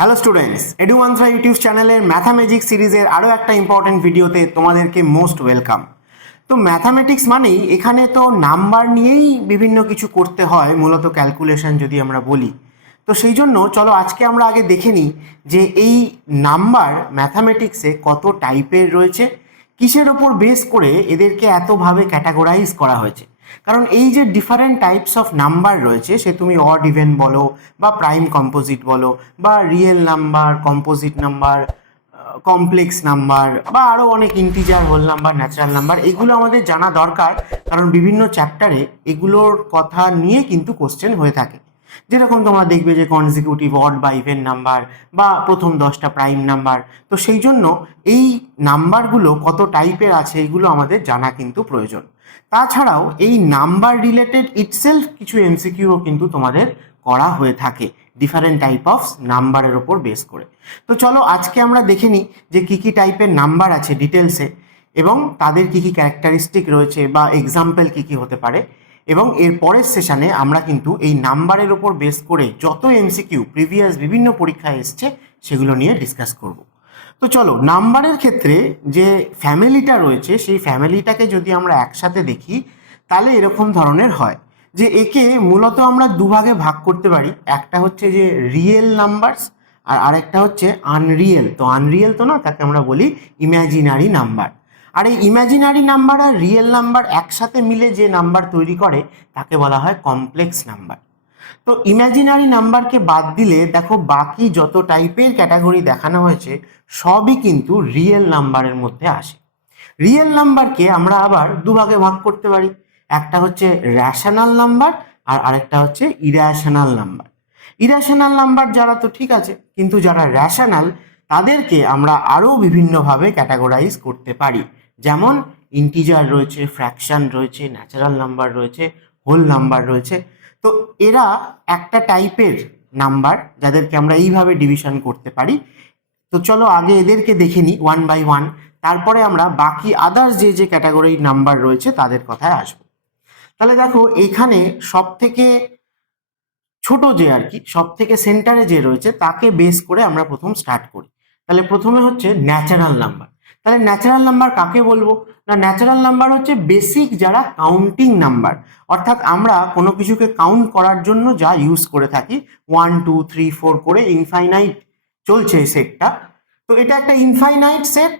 Hello students, এডুমান্ত্রা YouTube চ্যানেলের mathematics সিরিজের আরও একটা ইম্পর্টেন্ট ভিডিওতে তোমাদেরকে মোস্ট ওয়েলকাম। তো ম্যাথামেটিক্স মানেই এখানে তো নাম্বার নিয়েই বিভিন্ন কিছু করতে হয়, মূলত ক্যালকুলেশন যদি আমরা বলি। তো সেই জন্য চলো আজকে আমরা আগে দেখে নিই যে এই নাম্বার ম্যাথামেটিক্সে কত টাইপের রয়েছে, কিসের ওপর বেস করে এদেরকে এতভাবে ক্যাটাগরাইজ করা হয়েছে। কারণ এই যে ডিফারেন্ট টাইপস অফ নাম্বার রয়েছে, সে তুমি অড ইভেন বলো বা প্রাইম কম্পোজিট বলো বা real number, composite number, complex number বা আরও অনেক integer, whole number, natural number, এগুলো আমাদের জানা দরকার। কারণ বিভিন্ন চ্যাপ্টারে এগুলোর কথা নিয়ে কিন্তু কোশ্চেন হয়ে থাকে। যেরকম তোমরা দেখবে যে কনজিকিউটিভ অড বা ইভেন নাম্বার বা প্রথম 10টা প্রাইম নাম্বার। তো সেই জন্য এই নাম্বারগুলো কত টাইপের আছে এগুলো আমাদের জানা কিন্তু প্রয়োজন। তাছাড়াও এই নাম্বার রিলেটেড ইটসেলফ কিছু এমসিকিউও কিন্তু তোমাদের করা হয়ে থাকে ডিফারেন্ট টাইপ অফ নাম্বারের ওপর বেস করে। তো চলো আজকে আমরা দেখে নিই যে কী কী টাইপের নাম্বার আছে ডিটেলসে, এবং তাদের কী কী ক্যারেক্টারিস্টিক রয়েছে বা এক্সাম্পল কী কী হতে পারে। এবং এর পরের সেশনে আমরা কিন্তু এই নাম্বারের ওপর বেস করে যত এমসিকিউ প্রিভিয়াস বিভিন্ন পরীক্ষায় এসছে সেগুলো নিয়ে ডিসকাস করব। তো চলো, নাম্বারের ক্ষেত্রে যে ফ্যামিলিটা রয়েছে সেই ফ্যামিলিটাকে যদি আমরা একসাথে দেখি তাহলে এরকম ধরনের হয় যে একে মূলত আমরা দুভাগে ভাগ করতে পারি। একটা হচ্ছে যে রিয়েল নাম্বারস আর আরেকটা হচ্ছে আনরিয়েল। তো আনরিয়েল তো না, তাকে আমরা বলি ইম্যাজিনারি নাম্বার। আর এই ইম্যাজিনারি নাম্বার আর রিয়েল নাম্বার একসাথে মিলে যে নাম্বার তৈরি করে তাকে বলা হয় কমপ্লেক্স নাম্বার। তো ইম্যাজিনারি নাম্বারকে বাদ দিলে দেখো বাকি যত টাইপের ক্যাটাগরি দেখানো হয়েছে সবই কিন্তু রিয়েল নাম্বারের মধ্যে আসে। রিয়েল নাম্বারকে আমরা আবার দুভাগে ভাগ করতে পারি। একটা হচ্ছে র্যাশনাল নাম্বার আর আরেকটা হচ্ছে ইর্যাশনাল নাম্বার। ইর্যাশনাল নাম্বার যারা তো ঠিক আছে, কিন্তু যারা র্যাশনাল তাদেরকে আমরা আরও বিভিন্নভাবে ক্যাটাগরাইজ করতে পারি। যেমন ইন্টিজার রয়েছে, ফ্র্যাকশন রয়েছে, ন্যাচারাল নাম্বার রয়েছে, হোল নাম্বার রয়েছে। তো এরা একটা টাইপের নাম্বার যাদেরকে আমরা এইভাবে ডিভিশন করতে পারি। তো চলো আগে এদেরকে দেখে নিই ওয়ান বাই ওয়ান, তারপরে আমরা বাকি আদার্স যে যে ক্যাটাগরি নাম্বার রয়েছে তাদের কথায় আসবো। তাহলে দেখো এখানে সব থেকে ছোট যে আর কি সব থেকে সেন্টারে যে রয়েছে তাকে বেস করে আমরা প্রথম স্টার্ট করি। তাহলে প্রথমে হচ্ছে ন্যাচারাল নাম্বার। তাহলে ন্যাচারাল নাম্বার কাকে বলবো না, ন্যাচারাল নাম্বার হচ্ছে বেসিক যারা কাউন্টিং নাম্বার, অর্থাৎ আমরা কোনো কিছুকে কাউন্ট করার জন্য যা ইউজ করে থাকি 1 2 3 4 করে ইনফাইনাইট চলছে সেটটা। তো এটা একটা ইনফাইনাইট সেট,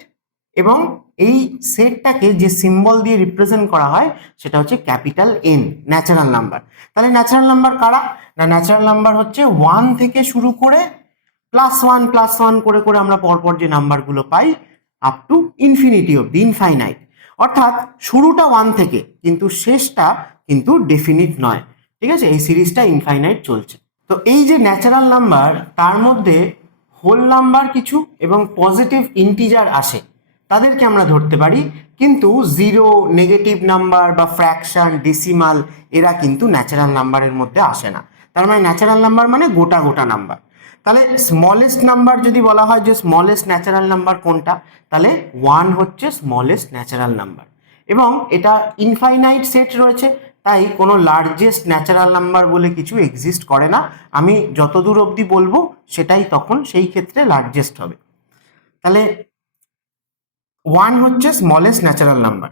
এবং এই সেটটাকে যে সিম্বল দিয়ে রিপ্রেজেন্ট করা হয় সেটা হচ্ছে ক্যাপিটাল এন, ন্যাচারাল নাম্বার। তাহলে ন্যাচারাল নাম্বার কারা না, ন্যাচারাল নাম্বার হচ্ছে 1 থেকে শুরু করে +1 করে করে আমরা পরপর যে নাম্বারগুলো পাই up to infinity of the infinite. অর্থাৎ শুরুটা 1 থেকে কিন্তু শেষটা কিন্তু ডেফিনিট নয়। ঠিক আছে, এই সিরিজটা ইনফাইনাইট চলছে। তো এই যে ন্যাচারাল নাম্বার তার মধ্যে হোল নাম্বার কিছু এবং পজিটিভ ইন্টিজার আসে, তাদেরকে আমরা ধরতে পারি। কিন্তু জিরো, নেগেটিভ নাম্বার বা ফ্র্যাকশন, ডেসিমাল এরা কিন্তু ন্যাচারাল নাম্বারের মধ্যে আসে না। তার মানে ন্যাচারাল নাম্বার মানে গোটা গোটা নাম্বার। তাহলে স্মলেস্ট নাম্বার যদি বলা হয় যে স্মলেস্ট ন্যাচারাল নাম্বার কোনটা, তাহলে 1 হচ্ছে স্মলেস্ট ন্যাচারাল নাম্বার। এবং এটা ইনফাইনাইট সেট রয়েছে, তাই কোনো লার্জেস্ট ন্যাচারাল নাম্বার বলে কিছু এক্সিস্ট করে না। আমি যতদূর অবধি বলবো সেটাই তখন সেই ক্ষেত্রে লার্জেস্ট হবে। তাহলে 1 হচ্ছে স্মলেস্ট ন্যাচারাল নাম্বার।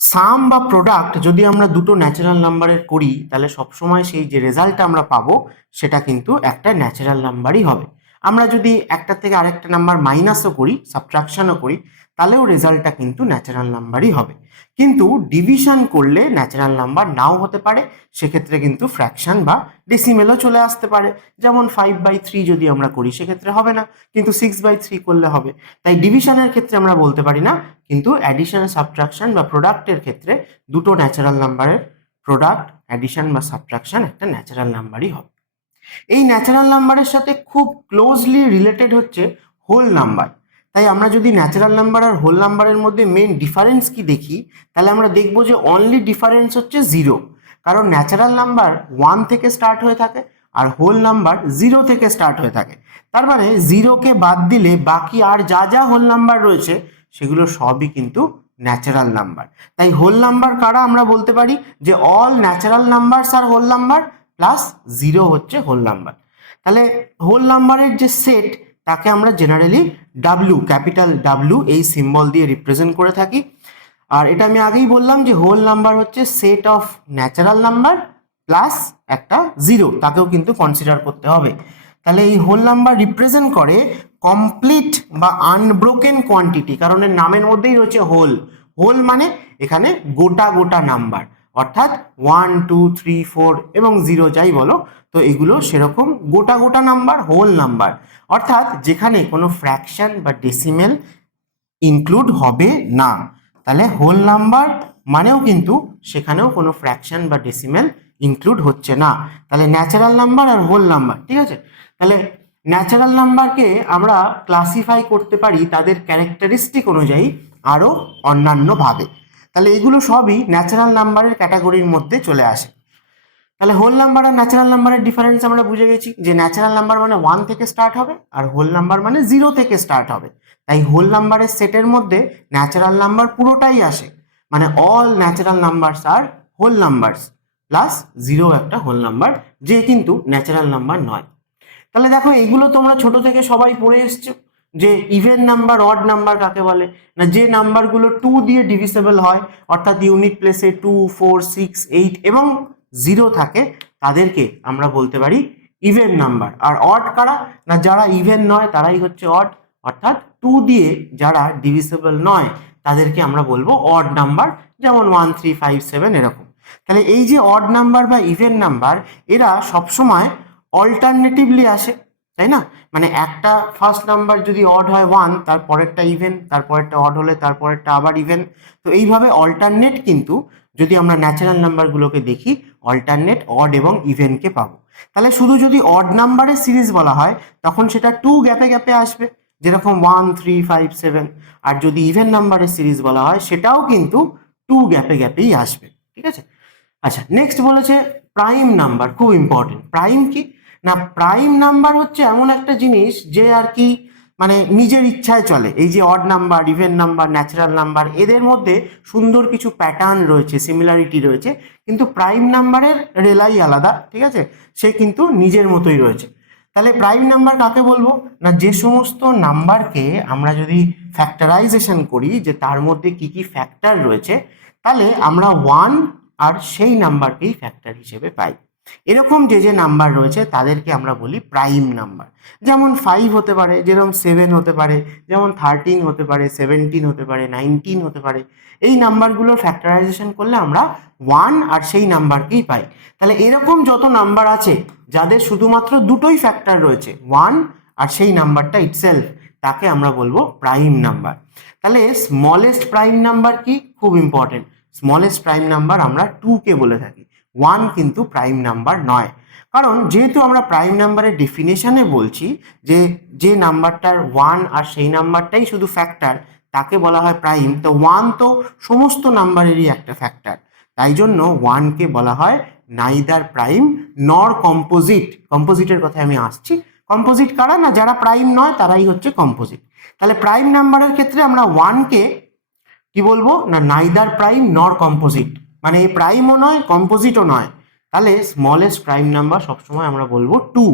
সাম বা প্রোডাক্ট যদি আমরা দুটো ন্যাচারাল নাম্বারের করি তাহলে সবসময় সেই যে রেজাল্টটা আমরা পাবো সেটা কিন্তু একটা ন্যাচারাল নাম্বারই হবে। আমরা যদি একটা থেকে আরেকটা নাম্বার মাইনাসও করি, সাবট্রাকশনও করি, তাহলেও রেজাল্টটা কিন্তু ন্যাচারাল নাম্বারই হবে। কিন্তু ডিভিশন করলে ন্যাচারাল নাম্বার নাও হতে পারে, সেক্ষেত্রে কিন্তু ফ্র্যাকশন বা ডেসিমেলও চলে আসতে পারে। যেমন 5/3 যদি আমরা করি সেক্ষেত্রে হবে না, কিন্তু 6/3 করলে হবে। তাই ডিভিশনের ক্ষেত্রে আমরা বলতে পারি না, কিন্তু অ্যাডিশন, সাবট্রাকশন বা প্রোডাক্টের ক্ষেত্রে দুটো ন্যাচারাল নাম্বারের প্রোডাক্ট, অ্যাডিশন বা সাবট্রাকশন একটা ন্যাচারাল নাম্বারই হবে। এই ন্যাচারাল নাম্বারের সাথে খুব ক্লোজলি রিলেটেড হচ্ছে হোল নাম্বার। তাই আমরা যদি ন্যাচারাল নাম্বার আর হোল নাম্বারের মধ্যে মেন ডিফারেন্স কি দেখি, তাহলে আমরা দেখব যে অনলি ডিফারেন্স হচ্ছে 0। কারণ ন্যাচারাল নাম্বার 1 থেকে স্টার্ট হয়ে থাকে আর হোল নাম্বার 0 থেকে স্টার্ট হয়ে থাকে। তার মানে 0কে বাদ দিলে বাকি আর যা যা হোল নাম্বার রয়েছে সেগুলো সবই কিন্তু ন্যাচারাল নাম্বার। তাই হোল নাম্বার কারা আমরা বলতে পারি যে অল ন্যাচারাল নাম্বারস আর হোল নাম্বার প্লাস 0 হচ্ছে হোল নাম্বার। তাহলে হোল নাম্বারের যে সেট তাকে আমরা জেনারেলি ডাব্লিউ, ক্যাপিটাল ডাব্লিউ এই সিম্বল দিয়ে রিপ্রেজেন্ট করে থাকি। আর এটা আমি আগেই বললাম যে হোল নাম্বার হচ্ছে set of natural number plus একটা জিরো, তাকেও কিন্তু কনসিডার করতে হবে। তাহলে এই হোল নাম্বার রিপ্রেজেন্ট করে কমপ্লিট বা আনব্রোকেন কোয়ান্টিটি, কারণ এর নামের মধ্যেই রয়েছে হোল। হোল মানে এখানে গোটা গোটা নাম্বার, অর্থাৎ 1 2 3 4 এবং 0 যাই বলো, তো এগুলো সেরকম গোটা গোটা নাম্বার, হোল নাম্বার, অর্থাৎ যেখানে কোনো ফ্র্যাকশন বা ডেসিমেল ইনক্লুড হবে না। তাহলে হোল নাম্বার মানেও কিন্তু সেখানেও কোনো ফ্র্যাকশন বা ডেসিমেল ইনক্লুড হচ্ছে না। তাহলে ন্যাচারাল নাম্বার আর হোল নাম্বার, ঠিক আছে। তাহলে ন্যাচারাল নাম্বারকে আমরা ক্লাসিফাই করতে পারি তাদের ক্যারেক্টারিস্টিক অনুযায়ী আরও অন্যান্যভাবে। তাহলে এগুলো সবই ন্যাচারাল নাম্বারের ক্যাটাগরির মধ্যে চলে আসে। তাহলে হোল নাম্বার আর ন্যাচারাল নাম্বারের ডিফারেন্স আমরা বুঝে গেছি যে ন্যাচারাল নাম্বার মানে 1 থেকে স্টার্ট হবে আর হোল নাম্বার মানে 0 থেকে স্টার্ট হবে। তাই হোল নাম্বারের সেটের মধ্যে ন্যাচারাল নাম্বার পুরোটাই আসে, মানে অল ন্যাচারাল নাম্বারস আর হোল নাম্বারস প্লাস 0 একটা হোল নাম্বার, যে কিন্তু ন্যাচারাল নাম্বার নয়। তাহলে দেখো এইগুলো তোমরা ছোট থেকে সবাই পড়ে এসছো যে ইভেন নাম্বার, অড নাম্বার কাকে বলে না, যে নাম্বারগুলো 2 দিয়ে ডিভিসেবল হয়, অর্থাৎ ইউনিট প্লেসে 2 4 6 8 এবং 0 থাকে, তাদেরকে আমরা বলতে পারি ইভেন নাম্বার। আর অড কারা না, যারা ইভেন নয় তারাই হচ্ছে অড, অর্থাৎ 2 দিয়ে যারা ডিভিসেবল নয় তাদেরকে আমরা বলবো অড নাম্বার, যেমন 1 3 5 7 এরকম। তাহলে এই যে অড নাম্বার বা ইভেন নাম্বার, এরা সবসময় অল্টারনেটিভলি আসে, তাই না? মানে একটা ফার্স্ট নাম্বার যদি অড হয় 1, তারপরেরটা ইভেন, তারপরেরটা অড হলে তারপরেরটা আবার ইভেন। তো এইভাবে অল্টারনেট কিন্তু যদি আমরা ন্যাচারাল নাম্বারগুলোকে দেখি, অল্টারনেট অড এবং ইভেনকে পাবো। তাহলে শুধু যদি অড নাম্বারের সিরিজ বলা হয় তখন সেটা 2 গ্যাপে গ্যাপে আসবে, যেরকম 1 3 5 7। আর যদি ইভেন নাম্বারের সিরিজ বলা হয় সেটাও কিন্তু 2 গ্যাপে গ্যাপেই আসবে, ঠিক আছে। আচ্ছা, নেক্সট বলেছে প্রাইম নাম্বার, খুব ইম্পর্টেন্ট। প্রাইম কি না, প্রাইম নাম্বার হচ্ছে এমন একটা জিনিস যে আর কি মানে নিজের ইচ্ছায় চলে। এই যে odd number, even number, natural number, এদের মধ্যে সুন্দর কিছু প্যাটার্ন রয়েছে, সিমিলারিটি রয়েছে, কিন্তু প্রাইম নাম্বারের রেলাই আলাদা, ঠিক আছে, সে কিন্তু নিজের মতোই রয়েছে। তাহলে প্রাইম নাম্বার কাকে বলবো না, যে সমস্ত নাম্বারকে আমরা যদি ফ্যাক্টরাইজেশন করি যে তার মধ্যে কি কি ফ্যাক্টর রয়েছে, তাহলে আমরা 1 আর সেই নাম্বারকেই ফ্যাক্টর হিসেবে পাই। এরকম যে যে নাম্বার রয়েছে তাদেরকে আমরা বলি প্রাইম নাম্বার। যেমন 5 হতে পারে, যেরকম 7 হতে পারে, যেমন 13 হতে পারে, 17 হতে পারে, 19 হতে পারে। এই নাম্বারগুলোর ফ্যাক্টরাইজেশন করলে আমরা 1 আর সেই নাম্বারকেই পাই। তাহলে এরকম যত নাম্বার আছে যাদের শুধুমাত্র দুটোই ফ্যাক্টর রয়েছে, 1 আর সেই নাম্বারটা ইটসেলফ, তাকে আমরা বলবো প্রাইম নাম্বার। তাহলে স্মলেস্ট প্রাইম নাম্বার কি, খুব ইম্পর্টেন্ট। স্মলেস্ট প্রাইম নাম্বার আমরা 2 কে বলে থাকি, 1 কিন্তু প্রাইম নাম্বার নয়। কারণ যেহেতু আমরা প্রাইম নাম্বারের ডেফিনেশনে বলছি যে যে নাম্বারটার 1 আর সেই নাম্বারটাই শুধু ফ্যাক্টর, তাকে বলা হয় প্রাইম। তো 1 তো সমস্ত নাম্বারেরই একটা ফ্যাক্টর, তাই জন্য 1 কে বলা হয় নাইদার প্রাইম নর কম্পোজিট। কম্পোজিটের কথায় আমি আসছি। কম্পোজিট কারা না, যারা প্রাইম নয় তারাই হচ্ছে কম্পোজিট। তাহলে প্রাইম নাম্বারের ক্ষেত্রে আমরা 1 কে কি বলবো না, নাইদার প্রাইম নর কম্পোজিট, মানে প্রাইমও নয় কম্পোজিটও নয়। তাহলে স্মলেস্ট প্রাইম নাম্বার সবসময় আমরা বলবো 2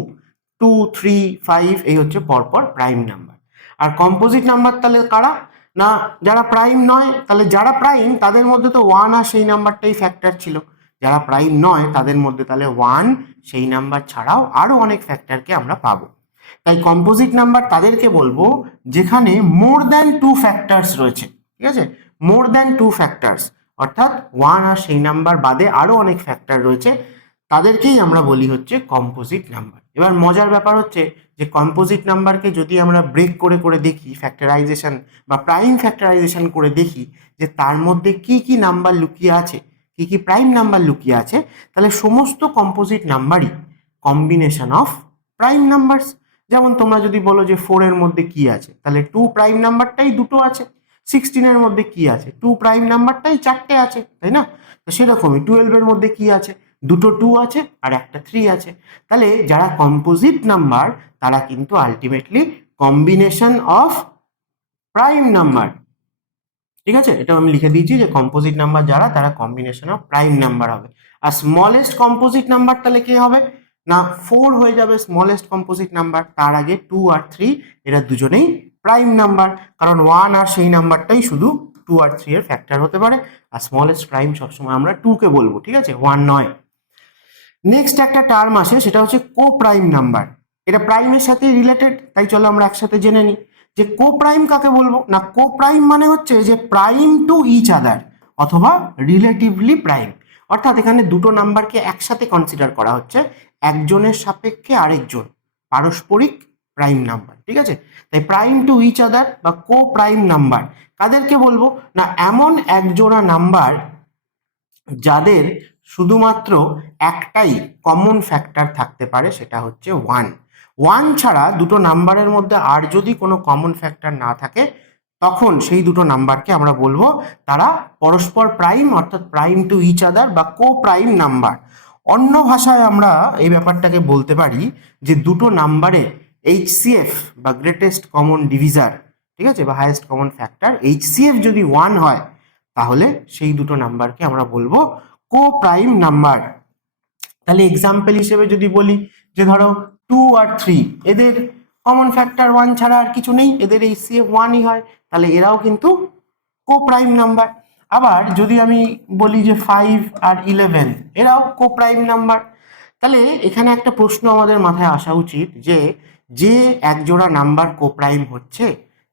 2 3 5, এই হচ্ছে পরপর প্রাইম নাম্বার। আর কম্পোজিট নাম্বার তাহলে কারা না, যারা প্রাইম নয়। তাহলে যারা প্রাইম তাদের মধ্যে তো 1 আর সেই নাম্বারটাই ফ্যাক্টর ছিল, যারা প্রাইম নয় তাদের মধ্যে তাহলে 1 সেই নাম্বার ছাড়াও আরো অনেক ফ্যাক্টরকে আমরা পাবো। তাই কম্পোজিট নাম্বার তাদেরকে বলবো যেখানে মোর দ্যান 2 ফ্যাক্টরস রয়েছে, ঠিক আছে, মোর দ্যান 2 ফ্যাক্টরস, অর্থাৎ 1 আর সেই নাম্বার বাদে আরো অনেক ফ্যাক্টর রয়েছে, তাদেরকেই আমরা বলি হচ্ছে কম্পোজিট নাম্বার। এবার মজার ব্যাপার হচ্ছে যে কম্পোজিট নাম্বারকে যদি আমরা ব্রেক করে করে দেখি, ফ্যাক্টরাইজেশন বা প্রাইম ফ্যাক্টরাইজেশন করে দেখি যে তার মধ্যে কি কি নাম্বার লুকিয়ে আছে, কি কি প্রাইম নাম্বার লুকিয়ে আছে, তাহলে সমস্ত কম্পোজিট নাম্বারই কম্বিনেশন অফ প্রাইম নাম্বারস। যেমন তোমরা যদি বলো যে 4 এর মধ্যে কি আছে, তাহলে 2 প্রাইম নাম্বারটাই দুটো আছে। 16 এর মধ্যে কি আছে, 2 প্রাইম নাম্বারটাই 4টে আছে, তাই না? তো সেরকমই 12 এর মধ্যে কি আছে, দুটো 2 আছে আর একটা 3 আছে। তাহলে যারা কম্পোজিট নাম্বার তারা কিন্তু ultimately combination of prime number, ঠিক আছে। এটা আমি লিখে দিয়েছি যে কম্পোজিট নাম্বার যারা, তারা কম্বিনেশন অফ প্রাইম নাম্বার হবে। আর স্মলেস্ট কম্পোজিট নাম্বার তাহলে কি হবে না 4 হয়ে যাবে স্মলেস্ট কম্পোজিট নাম্বার, তার আগে 2 আর 3 এরা দুজনেই প্রাইম নাম্বার, কারণ 1 আর সেই নাম্বারটাই শুধু 2 আর 3 এর ফ্যাক্টর হতে পারে, আর স্মলেস্ট প্রাইম সবসময় আমরা 2 কে বলবো, ঠিক আছে, 1 নয়। নেক্সট একটা টার্ম আসে, সেটা হচ্ছে কো প্রাইম নাম্বার। এটা প্রাইমের সাথে রিলেটেড, তাই চলো আমরা একসাথে জেনে নিই যে কো প্রাইম কাকে বলবো। না, কো প্রাইম মানে হচ্ছে যে প্রাইম টু ইচ আদার অথবা রিলেটিভলি প্রাইম, অর্থাৎ এখানে দুটো নাম্বারকে একসাথে কনসিডার করা হচ্ছে, একজনের সাপেক্ষে আরেকজন, পারস্পরিক প্রাইম নাম্বার, ঠিক আছে। তাই প্রাইম টু ইচ আদার বা কো প্রাইম নাম্বার কাদেরকে বলবো, না এমন একজোড়া নাম্বার যাদের শুধুমাত্র একটাই কমন ফ্যাক্টর থাকতে পারে, সেটা হচ্ছে 1। 1 ছাড়া দুটো নাম্বারের মধ্যে আর যদি কোনো কমন ফ্যাক্টর না থাকে, তখন সেই দুটো নাম্বারকে আমরা বলবো তারা পরস্পর প্রাইম, অর্থাৎ প্রাইম টু ইচ আদার বা কো প্রাইম নাম্বার। অন্য ভাষায় আমরা এই ব্যাপারটাকে বলতে পারি যে দুটো নাম্বারের এইচসিএফ বা গ্রেটেস্ট কমন ডিভিজার, ঠিক আছে, বা হাইয়েস্ট কমন ফ্যাক্টর এইচসিএফ যদি 1 হয়, তাহলে সেই দুটো নাম্বারকে আমরা বলবো কো প্রাইম নাম্বার। তাহলে এক্সাম্পল হিসেবে যদি বলি যে ধরো 2 আর 3 এদের কমন ফ্যাক্টর 1 ছাড়া আর কিছু নেই, এদের এইচসিএফ 1ই হয়, তাহলে এরাও কিন্তু কো প্রাইম নাম্বার। আবার যদি আমি বলি যে 5 আর 11 এরাও কো প্রাইম নাম্বার। তাহলে এখানে একটা প্রশ্ন আমাদের মাথায় আসা উচিত যে যে একজোড়া নাম্বার কো প্রাইম হচ্ছে,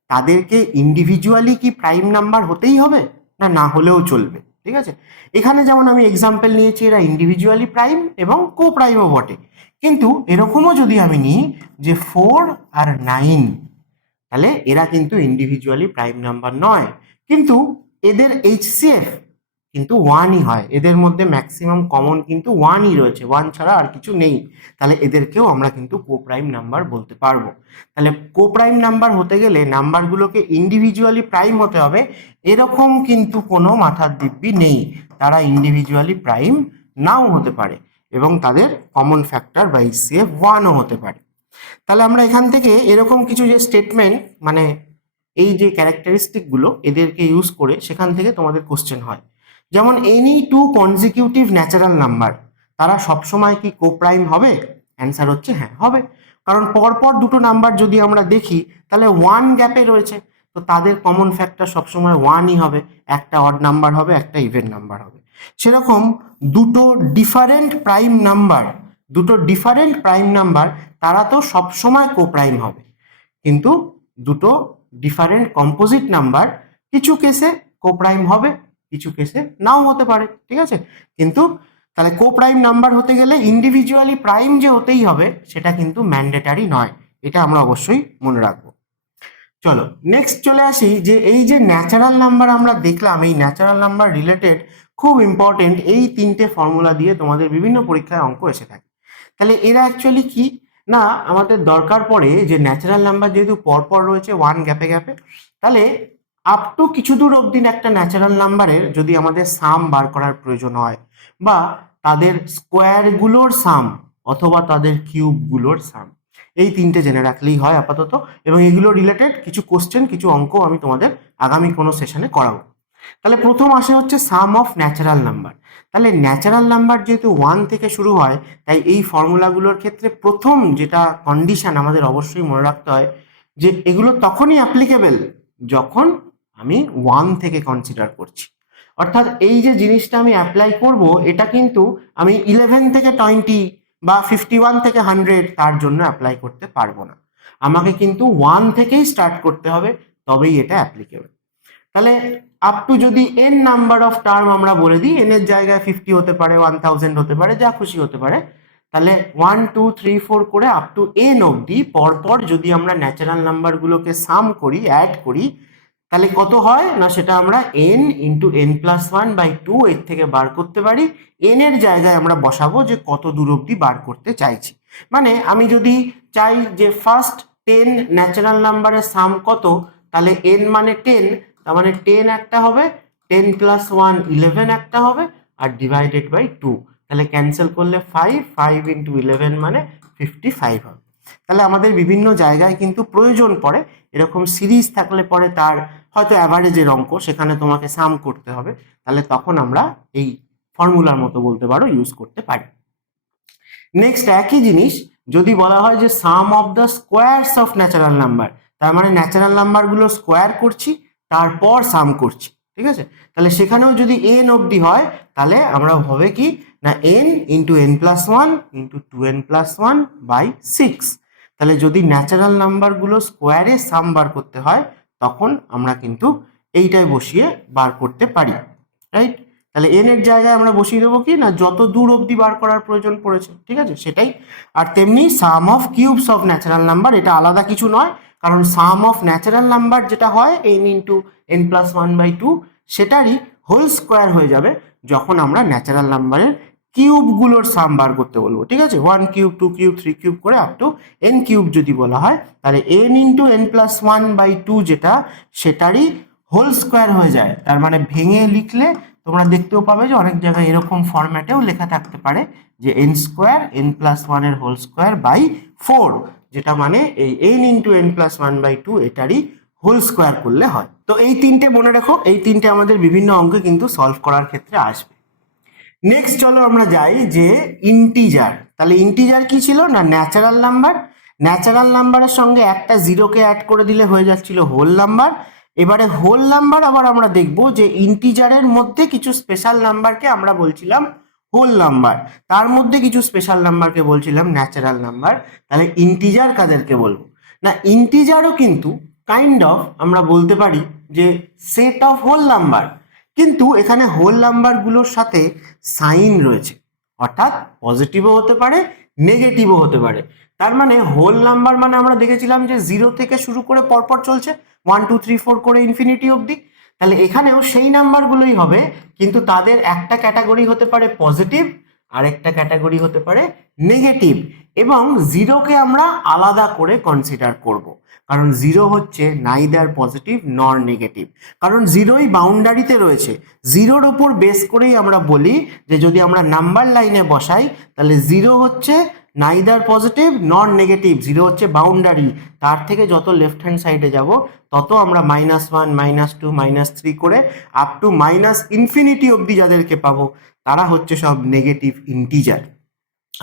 তাদেরকে ইন্ডিভিজুয়ালি কি প্রাইম নাম্বার হতেই হবে, না না হলেও চলবে, ঠিক আছে। এখানে যেমন আমি এক্সাম্পল নিয়েছি, এরা ইন্ডিভিজুয়ালি প্রাইম এবং কো প্রাইমও বটে, কিন্তু এরকমও যদি আমি নিই যে 4 আর 9, তাহলে এরা কিন্তু ইন্ডিভিজুয়ালি প্রাইম নাম্বার নয়, কিন্তু এদের এইচসিএফ কিন্তু 1ই হয়, এদের মধ্যে ম্যাক্সিমাম কমন কিন্তু 1ই রয়েছে, 1 ছাড়া আর কিছু নেই, তাহলে এদেরকেও আমরা কিন্তু কো প্রাইম নাম্বার বলতে পারবো। তাহলে কো প্রাইম নাম্বার হতে গেলে নাম্বারগুলোকে ইন্ডিভিজুয়ালি প্রাইম হতে হবে, এরকম কিন্তু কোনো মাথার দিব্যি নেই, তারা ইন্ডিভিজুয়ালি প্রাইম নাও হতে পারে এবং তাদের কমন ফ্যাক্টর বা এইচসিএফ 1ও হতে পারে। তাহলে আমরা এখান থেকে এরকম কিছু যে স্টেটমেন্ট, মানে এই যে ক্যারেক্টারিস্টিকগুলো এদেরকে ইউজ করে সেখান থেকে তোমাদের কোশ্চেন হয়, যেমন any two consecutive natural number, তারা সবসময় কি কো প্রাইম হবে? অ্যান্সার হচ্ছে হ্যাঁ হবে, কারণ পরপর দুটো নাম্বার যদি আমরা দেখি তাহলে 1 গ্যাপে রয়েছে, তো তাদের কমন ফ্যাক্টর সবসময় 1ই হবে, একটা অড নাম্বার হবে, একটা ইভেন নাম্বার হবে। সেরকম দুটো ডিফারেন্ট প্রাইম নাম্বার, তারা তো সবসময় কো প্রাইম হবে, কিন্তু দুটো ডিফারেন্ট কম্পোজিট নাম্বার কিছু কেসে কো প্রাইম হবে, কিছু কেসে নাও হতে পারে, ঠিক আছে। কিন্তু তাহলে কো প্রাইম নাম্বার হতে গেলে ইন্ডিভিজুয়ালি প্রাইম যে হতেই হবে সেটা কিন্তু ম্যান্ডেটারি নয়, এটা আমরা অবশ্যই মনে রাখবো। চলো নেক্সট চলে আসি যে এই যে ন্যাচারাল নাম্বার আমরা দেখলাম, এই ন্যাচারাল নাম্বার রিলেটেড খুব ইম্পর্টেন্ট এই তিনটে ফর্মুলা দিয়ে তোমাদের বিভিন্ন পরীক্ষায় অঙ্ক এসে থাকে। তাহলে এরা অ্যাকচুয়ালি কি, না আমাদের দরকার পড়ে যে ন্যাচারাল নাম্বার যেহেতু পরপর রয়েছে 1 গ্যাপে গ্যাপে, তাহলে আপ টু কিছু দূর অবধি একটা ন্যাচারাল নাম্বারের যদি আমাদের সাম বার করার প্রয়োজন হয়, বা তাদের স্কোয়ারগুলোর সাম অথবা তাদের কিউবগুলোর সাম, এই তিনটে জেনে রাখলেই হয় আপাতত, এবং এগুলো রিলেটেড কিছু কোশ্চেন, কিছু অঙ্ক আমি তোমাদের আগামী কোনো সেশনে করাবো। তাহলে প্রথম আসে হচ্ছে সাম অফ ন্যাচারাল নাম্বার। তাহলে ন্যাচারাল নাম্বার যেহেতু 1 থেকে শুরু হয়, তাই এই ফর্মুলাগুলোর ক্ষেত্রে প্রথম যেটা কন্ডিশন আমাদের অবশ্যই মনে রাখতে হয় যে এগুলো তখনই অ্যাপ্লিকেবল যখন আমি 1 থেকে কনসিডার করছি, অর্থাৎ এই যে জিনিসটা আমি অ্যাপ্লাই করব এটা কিন্তু আমি 11 থেকে 20 বা 51 থেকে 100 তার জন্য অ্যাপ্লাই করতে পারবো না, আমাকে কিন্তু 1 থেকেই স্টার্ট করতে হবে, তবেই এটা অ্যাপ্লিকেবল। তাহলে আপ টু যদি এন নাম্বার অফ টার্ম আমরা বলে দিই, এন এর জায়গায় 50 হতে পারে, 1000 হতে পারে, যা খুশি হতে পারে, তাহলে 1 2 3 4 করে আপ টু এন অবধি পরপর যদি আমরা ন্যাচারাল নাম্বারগুলোকে সাম করি, অ্যাড করি, তাহলে কত হয়, না সেটা আমরা n ইন্টু n প্লাস 1/2 এর থেকে বার করতে পারি। n এর জায়গায় আমরা বসাবো যে কত দূর অবধি বার করতে চাইছি, মানে আমি যদি চাই যে ফার্স্ট 10 ন্যাচারাল নাম্বারের সাম কত, তাহলে n মানে 10, তার মানে 10 একটা হবে, 10 প্লাস 1 11 একটা হবে, আর ডিভাইডেড বাই 2, তাহলে ক্যান্সেল করলে 5 ইন্টু 11 মানে 55 হবে। তাহলে আমাদের বিভিন্ন জায়গায় কিন্তু প্রয়োজন পড়ে এরকম সিরিজ থাকলে পরে তার হয়তো অ্যাভারেজের অঙ্ক, সেখানে তোমাকে সাম করতে হবে, তাহলে তখন আমরা এই ফর্মুলার মতো বলতে পারো ইউজ করতে পারি। নেক্সট একই জিনিস যদি বলা হয় যে sum of the squares of natural number, তার মানে ন্যাচারাল নাম্বারগুলো স্কোয়ার করছি তারপর সাম করছি, ঠিক আছে? তাহলে সেখানেও যদি এন অবধি হয় তাহলে আমরা হবে কি না N into N plus one into two N plus one by six. তাহলে যদি ন্যাচারাল নাম্বারগুলো স্কোয়ারে সাম বার করতে হয় তখন আমরা কিন্তু এইটাই বসিয়ে বার করতে পারি, রাইট? তাহলে এন এর জায়গায় আমরা বসিয়ে দেবো কি না যত দূর অবধি বার করার প্রয়োজন পড়েছে, ঠিক আছে সেটাই। আর তেমনি sum of cubes of natural number, এটা আলাদা কিছু নয়, কারণ সাম অফ ন্যাচারাল নাম্বার যেটা হয় N into N plus one by two, সেটারই হোল স্কোয়ার হয়ে যাবে যখন আমরা ন্যাচারাল নাম্বারের কিউবগুলোর সাম বার করতে বলবো, ঠিক আছে? One cube, two cube, three cube করে আপ টু এন কিউব যদি বলা হয় তাহলে N into N plus one by two যেটা সেটারই হোল স্কোয়ার হয়ে যায়। তার মানে ভেঙে লিখলে তোমরা দেখতেও পাবে যে অনেক জায়গায় এরকম ফরম্যাটেও লেখা থাকতে পারে যে এন স্কোয়ার এন প্লাস ওয়ানের হোল স্কোয়ার বাই ফোর, যেটা মানে এই N into N plus one by two এটারই হোল স্কোয়ার করলে হয়। তো এই তিনটে মনে রাখো, এই তিনটে আমাদের বিভিন্ন অঙ্কে কিন্তু সলভ করার ক্ষেত্রে আসবে। নেক্সট চলো আমরা যাই যে ইন্টিজার। তাহলে ইন্টিজার কি ছিল না ন্যাচারাল নাম্বার, ন্যাচারাল নাম্বারের সঙ্গে একটা জিরোকে অ্যাড করে দিলে হয়ে যাচ্ছিল হোল নাম্বার। এবারে হোল নাম্বার আবার আমরা দেখব যে ইন্টিজারের মধ্যে কিছু স্পেশাল নাম্বারকে আমরা বলছিলাম হোল নাম্বার, তার মধ্যে কিছু স্পেশাল নাম্বারকে বলছিলাম ন্যাচারাল নাম্বার। তাহলে ইন্টিজার কাদেরকে বলবো না ইন্টিজারও কিন্তু কাইন্ড অফ আমরা বলতে পারি যে সেট অফ হোল নাম্বার, কিন্তু এখানে হোল নাম্বারগুলোর সাথে সাইন রয়েছে, অর্থাৎ পজিটিভও হতে পারে নেগেটিভও হতে পারে। তার মানে হোল নাম্বার মানে আমরা দেখেছিলাম যে জিরো থেকে শুরু করে পরপর চলছে ওয়ান টু থ্রি ফোর করে ইনফিনিটি অবধি। তাহলে এখানেও সেই নাম্বারগুলোই হবে, কিন্তু তাদের একটা ক্যাটাগরি হতে পারে পজিটিভ আর একটা ক্যাটাগরি হতে পারে নেগেটিভ, এবং জিরোকে আমরা আলাদা করে কনসিডার করব, কারণ জিরো হচ্ছে নাইদার পজিটিভ নর নেগেটিভ, কারণ জিরোই বাউন্ডারিতে রয়েছে। জিরোর ওপর বেস করেই আমরা বলি যে যদি আমরা নাম্বার লাইনে বসাই তাহলে জিরো হচ্ছে neither positive nor negative, zero হচ্ছে বাউন্ডারি, তার থেকে যত লেফট হ্যান্ড সাইডে যাব তত আমরা minus one minus two minus three করে আপ টু মাইনাস ইনফিনিটি অবধি যাদেরকে পাবো তারা হচ্ছে সব নেগেটিভ ইন্টিজার।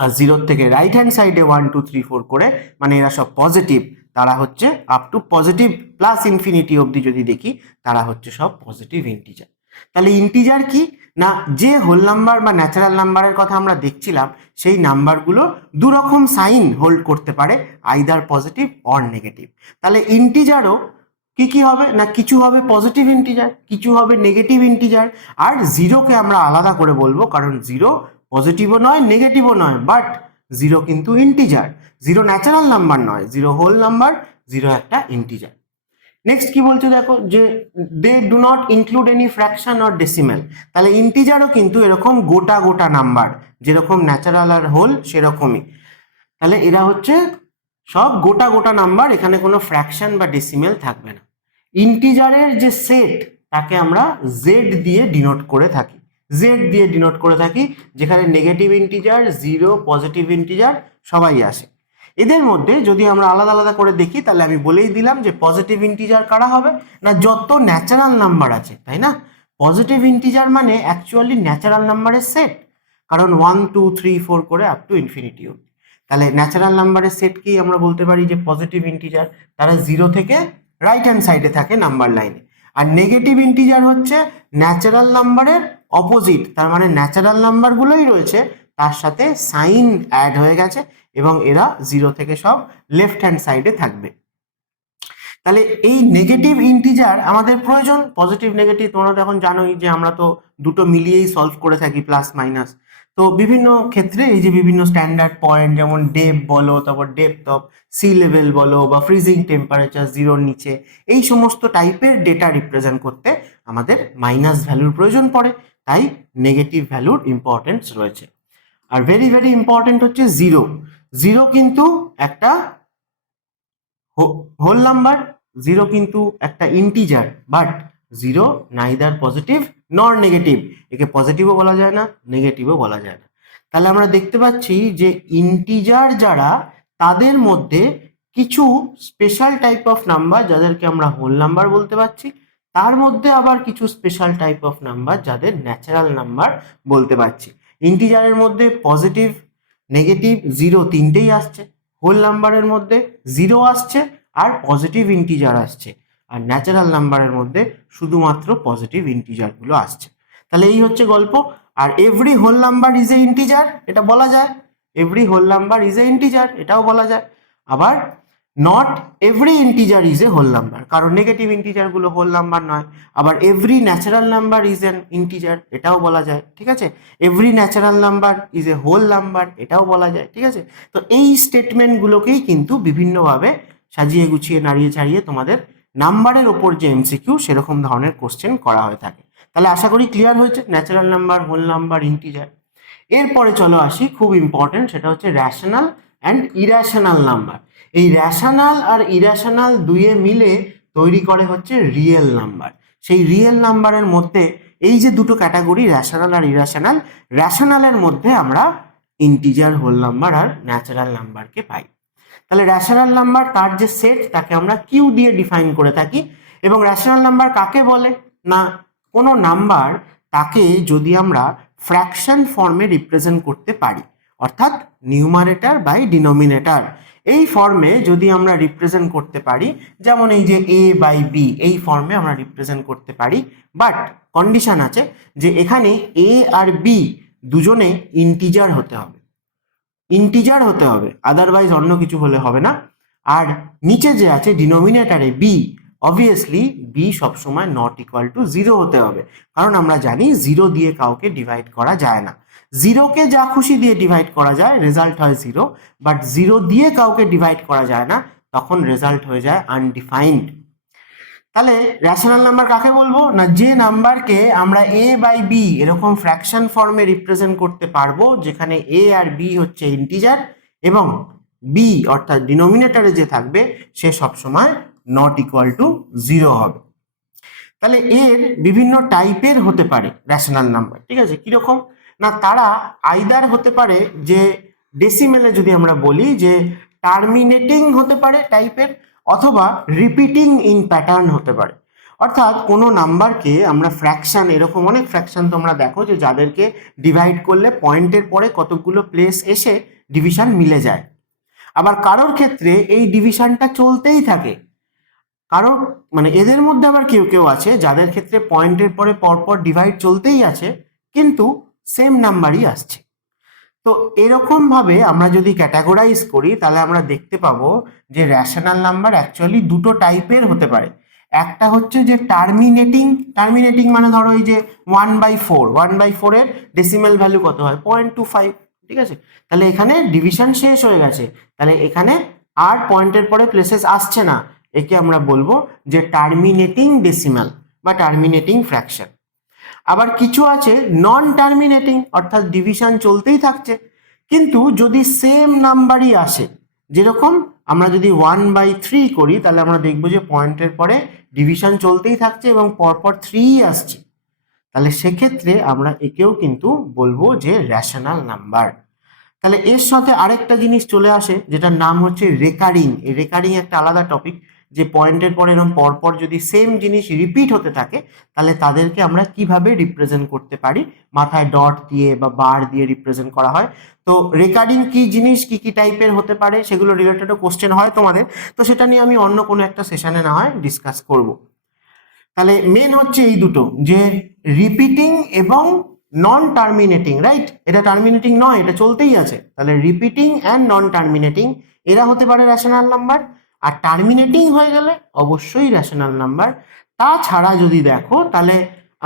আর জিরোর থেকে রাইট হ্যান্ড সাইডে ওয়ান টু থ্রি ফোর করে মানে এরা সব পজিটিভ, তারা হচ্ছে up to positive plus infinity অবধি যদি দেখি তারা হচ্ছে সব পজিটিভ ইন্টিজার। তাহলে ইন্টিজার কি না যে হোল নাম্বার বা ন্যাচারাল নাম্বারের কথা আমরা দেখছিলাম সেই নাম্বারগুলো দু রকম সাইন হোল্ড করতে পারে, আইদার পজিটিভ অর নেগেটিভ। তাহলে ইন্টিজারও কি কি হবে না কিছু হবে পজিটিভ ইন্টিজার, কিছু হবে নেগেটিভ ইন্টিজার। আর জিরোকে আমরা আলাদা করে বলবো কারণ জিরো পজিটিভও নয় নেগেটিভও নয়, বাট জিরো কিন্তু ইন্টিজার, জিরো ন্যাচারাল নাম্বার নয়, জিরো হোল নাম্বার, জিরো একটা ইন্টিজার। নেক্সট কি বলছে দেখো যে they do not include any fraction or decimal. তাহলে ইন্টিজারও কিন্তু এরকম গোটা গোটা নাম্বার, যেরকম ন্যাচারাল আর হোল সেরকমই। তাহলে এরা হচ্ছে সব গোটা গোটা নাম্বার, এখানে কোনো ফ্র্যাকশন বা ডেসিমেল থাকবে না। ইন্টিজারের যে সেট তাকে আমরা জেড দিয়ে ডিনোট করে থাকি, জেড দিয়ে ডিনোট করে থাকি, যেখানে negative integer zero positive integer সবাই আসে। এদের মধ্যে যদি আমরা আলাদা আলাদা করে দেখি তাহলে আমি বলেই দিলাম যে পজিটিভ ইন্টিজার কারা হবে না যত ন্যাচারাল নাম্বার আছে, তাই না? পজিটিভ ইন্টিজার মানে অ্যাকচুয়ালি ন্যাচারাল নাম্বারের সেট, কারণ ওয়ান টু থ্রি ফোর করে আপ টু ইনফিনিটি অবধি। তাহলে ন্যাচারাল নাম্বারের সেটকেই আমরা বলতে পারি যে পজিটিভ ইন্টিজার, তারা জিরো থেকে রাইট হ্যান্ড সাইডে থাকে নাম্বার লাইনে। আর নেগেটিভ ইন্টিজার হচ্ছে ন্যাচারাল নাম্বারের অপোজিট, তার মানে ন্যাচারাল নাম্বারগুলোই রয়েছে তার সাথে সাইন অ্যাড হয়ে গেছে এবং এরা জিরো থেকে সব লেফট হ্যান্ড সাইডে থাকবে। তাহলে এই নেগেটিভ ইন্টিজার আমাদের প্রয়োজন, পজিটিভ নেগেটিভ তোমরা তো এখন জানোই যে আমরা তো দুটো মিলিয়েই সলভ করে থাকি প্লাস মাইনাস। তো বিভিন্ন ক্ষেত্রে এই যে বিভিন্ন স্ট্যান্ডার্ড পয়েন্ট যেমন ডেপ বলো, তারপর ডেপথ অফ সি লেভেল বলো বা ফ্রিজিং টেম্পারেচার জিরোর নিচে, এই সমস্ত টাইপের ডেটা রিপ্রেজেন্ট করতে আমাদের মাইনাস ভ্যালুর প্রয়োজন পড়ে, তাই নেগেটিভ ভ্যালুর ইম্পর্টেন্স রয়েছে। আর ভেরি ভেরি ইম্পর্টেন্ট হচ্ছে জিরো, জিরো কিন্তু একটা হোল নাম্বার, জিরো কিন্তু একটা integer, but zero neither positive nor negative, একে পজিটিভও বলা যায় না নেগেটিভও বলা যায় না। তাহলে আমরা দেখতে পাচ্ছি যে ইন্টিজার যারা তাদের মধ্যে কিছু স্পেশাল টাইপ অফ নাম্বার যাদেরকে আমরা হোল নাম্বার বলতে পারছি, তার মধ্যে আবার কিছু স্পেশাল টাইপ অফ নাম্বার যাদের ন্যাচারাল নাম্বার বলতে পারছি। ইন্টিজারের মধ্যে পজিটিভ নেগেটিভ, জিরো তিনটেই আসছে, হোল নাম্বারের মধ্যে জিরো আসছে আর পজিটিভ ইন্টিজার আসছে, আর ন্যাচারাল নাম্বারের মধ্যে শুধুমাত্র পজিটিভ ইন্টিজারগুলো আসছে। তাহলে এই হচ্ছে গল্প। আর every whole number is a integer, এটা বলা যায়। Every whole number is a integer, এটাও বলা যায়। আবার not every integer is a whole number, কারণ নেগেটিভ ইন্টিজারগুলো হোল নাম্বার নয়। আবার every natural number is an integer, এটাও বলা যায়। ঠিক আছে, every natural number is a whole number, এটাও বলা যায়। ঠিক আছে, তো এই স্টেটমেন্টগুলোকেই কিন্তু বিভিন্নভাবে সাজিয়ে গুছিয়ে নাড়িয়ে ছাড়িয়ে তোমাদের নাম্বারের ওপর যে এমসিকিউ সেরকম ধরনের কোশ্চেন করা হয়ে থাকে। তাহলে আশা করি ক্লিয়ার হয়েছে natural number, whole number, integer. এরপরে চলো আসি, খুব ইম্পর্টেন্ট, সেটা হচ্ছে র্যাশনাল অ্যান্ড ইর্যাশনাল নাম্বার। এই র্যাশনাল আর ইর্যাশনাল দুয়ে মিলে তৈরি করে হচ্ছে রিয়েল নাম্বার। সেই রিয়েল নাম্বারের মধ্যে এই যে দুটো ক্যাটাগরি, র্যাশনাল আর ইর্যাশনাল, র্যাশনালের মধ্যে আমরা ইন্টিজার, হোল নাম্বার আর ন্যাচারাল নাম্বারকে পাই। তাহলে র্যাশনাল নাম্বার তার যে সেট তাকে আমরা কিউ দিয়ে ডিফাইন করে থাকি। এবং র্যাশনাল নাম্বার কাকে বলে না, কোনো নাম্বার তাকে যদি আমরা ফ্র্যাকশন ফর্মে রিপ্রেজেন্ট করতে পারি, অর্থাৎ নিউমারেটর বাই ডিনোমিনেটর এই ফর্মে যদি আমরা রিপ্রেজেন্ট করতে পারি, যেমন এই যে এ বাই বি, এই ফর্মে আমরা রিপ্রেজেন্ট করতে পারি। বাট কন্ডিশন আছে যে এখানে এ আর বি দুজনে ইন্টিজার হতে হবে, ইন্টিজার হতে হবে, আদারওয়াইজ অন্য কিছু হলে হবে না। আর নিচে যে আছে ডিনোমিনেটারে বি, অবভিয়াসলি বি সবসময় নট ইকুয়াল টু জিরো হতে হবে, কারণ আমরা জানি জিরো দিয়ে কাউকে ডিভাইড করা যায় না। জিরোকে যা খুশি দিয়ে ডিভাইড করা যায়, রেজাল্ট হয় জিরো, বাট জিরো দিয়ে কাউকে ডিভাইড করা যায় না, তখন রেজাল্ট হয়ে যায় আনডিফাইন্ড। তাহলে র্যাশনাল নাম্বার কাকে বলবো না, যে নাম্বারকে আমরা এ বাই বি এরকম ফ্র্যাকশন ফর্মে রিপ্রেজেন্ট করতে পারবো, যেখানে এ আর বি হচ্ছে ইন্টিজার এবং বি অর্থাৎ ডিনোমিনেটরে যে থাকবে সে সবসময় নট ইকুয়াল টু জিরো হবে। তাহলে এর বিভিন্ন টাইপের হতে পারে র্যাশনাল নাম্বার। ঠিক আছে, কিরকম না, তারা আইদার হতে পারে যে ডেসিমেলে যদি আমরা বলি যে টার্মিনেটিং হতে পারে টাইপের, অথবা রিপিটিং ইন প্যাটার্ন হতে পারে। অর্থাৎ কোনো নাম্বারকে আমরা ফ্র্যাকশন, এরকম অনেক ফ্র্যাকশন তোমরা দেখো যে যাদেরকে ডিভাইড করলে পয়েন্টের পরে কতগুলো প্লেস এসে ডিভিশন মিলে যায়। আবার কারোর ক্ষেত্রে এই ডিভিশনটা চলতেই থাকে, কারণ মানে এদের মধ্যে আবার কেউ কেউ আছে যাদের ক্ষেত্রে পয়েন্টের পরে পরপর ডিভাইড চলতেই আছে কিন্তু সেম নাম্বারই আসছে। তো এরকম ভাবে আমরা যদি ক্যাটাগরাইজ করি তাহলে আমরা দেখতে পাবো যে র্যাশনাল নাম্বার অ্যাকচুয়ালি দুটো টাইপের হতে পারে। একটা হচ্ছে যে টার্মিনেটিং, টার্মিনেটিং মানে ধরো এই যে 1/4, 1/4 এর ডেসিমেল ভ্যালু কত হয় 0.25। ঠিক আছে, তাহলে এখানে ডিভিশন শেষ হয়ে গেছে, তাহলে এখানে আর পয়েন্টের পরে প্লেসেস আসছে না, একে আমরা বলবো যে টার্মিনেটিং ডেসিমাল বা টার্মিনেটিং ফ্র্যাকশন। আবার কিছু আছে নন টার্মিনেটিং, অর্থাৎ ডিভিশন চলতেই থাকছে কিন্তু যদি সেম নাম্বারই আসে, যেরকম আমরা যদি 1/3 করি তাহলে আমরা দেখবো যে পয়েন্টের পরে ডিভিশন চলতেই থাকছে এবং পরপর 3 আসছে, তাহলে সেক্ষেত্রে আমরা একেও কিন্তু বলবো যে র্যাশনাল নাম্বার। তাহলে এর সাথে আরেকটা জিনিস চলে আসে যেটার নাম হচ্ছে রেকারিং। এই রেকারিং একটা আলাদা টপিক, যে পয়েন্টের পর এরকম পরপর যদি সেম জিনিস রিপিট হতে থাকে তাহলে তাদেরকে আমরা কিভাবে রিপ্রেজেন্ট করতে পারি, মাথায় ডট দিয়ে বা বার দিয়ে রিপ্রেজেন্ট করা হয়। তো রেকারিং কি জিনিস, কি কি টাইপের হতে পারে, সেগুলো রিলেটেডও কোশ্চেন হয় তোমাদের, তো সেটা নিয়ে আমি অন্য কোনো একটা সেশনে না হয় ডিসকাস করব। তাহলে মেন হচ্ছে এই দুটো, যে রিপিটিং এবং নন টার্মিনেটিং, রাইট? এটা টার্মিনেটিং নয়, এটা চলতেই আছে, তাহলে রিপিটিং অ্যান্ড নন টার্মিনেটিং এরা হতে পারে র্যাশনাল নাম্বার। আর টার্মিনেটিং হয়ে গেলে অবশ্যই র্যাশনাল নাম্বার। তাছাড়া যদি দেখো তাহলে